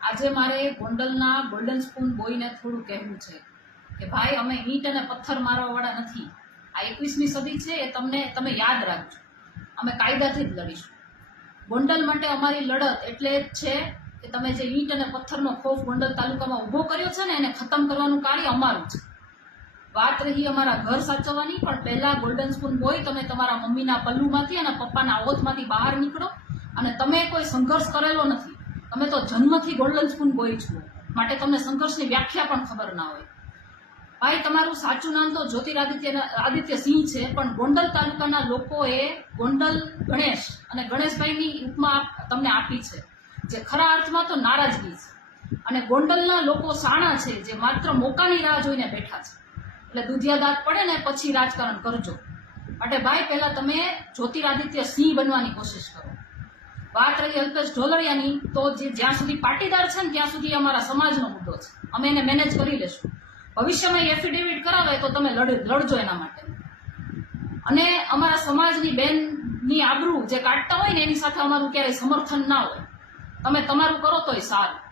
આજે મારે ગોંડલના ગોલ્ડન સ્પૂન બોયને થોડું કહેવું છે કે ભાઈ, અમે ઈંટ અને પથ્થર મારવાવાળા નથી. આ એકવીસમી સદી છે એ તમને, તમે યાદ રાખજો. અમે કાયદાથી જ લડીશું. ગોંડલ માટે અમારી લડત એટલે જ છે કે તમે જે ઈંટ અને પથ્થરનો ખોફ ગોંડલ તાલુકામાં ઊભો કર્યો છે ને, એને ખતમ કરવાનું કાર્ય અમારું છે. વાત રહી અમારા ઘર સાચવવાની, પણ પહેલાં ગોલ્ડન સ્પૂન બોય તમે તમારા મમ્મીના પલ્લુમાંથી અને પપ્પાના ઓથમાંથી બહાર નીકળો અને તમે કોઈ સંઘર્ષ કરેલો નથી. તમે તો જન્મથી ગોલ્ડન સ્પૂન બોય છો. માટે તમને સંઘર્ષની વ્યાખ્યા પણ ખબર ના હોય. ભાઈ, તમારું સાચું નામ તો જ્યોતિરાદિત્ય આદિત્ય સિંહ છે, પણ ગોંડલ તાલુકાના લોકોએ ગોંડલ ગણેશ અને ગણેશભાઈની ઉપમા તમને આપી છે, જે ખરા અર્થમાં તો નારાજગી છે. અને ગોંડલના લોકો સાણા છે, જે માત્ર મોકાની રાહ જોઈને બેઠા છે. એટલે દુધિયા દાંત પડે ને પછી રાજકારણ કરજો. માટે ભાઈ, પહેલાં તમે જ્યોતિરાદિત્ય સિંહ બનવાની કોશિશ કરો. વાત રહી અલ્પેશ ઢોલરિયાની તો જે જ્યાં સુધી પાટીદાર છે ને ત્યાં સુધી અમારા સમાજનો મુદ્દો છે. અમે એને મેનેજ કરી લેશું. ભવિષ્યમાં એફિડેવિટ કરાવે તો તમે લડ, લડજો એના માટે. અને અમારા સમાજની બેનની આબરૂ જે કાઢતા હોય ને એની સાથે અમારું ક્યારેય સમર્થન ના હોય. તમે તમારું કરો તોય સારું.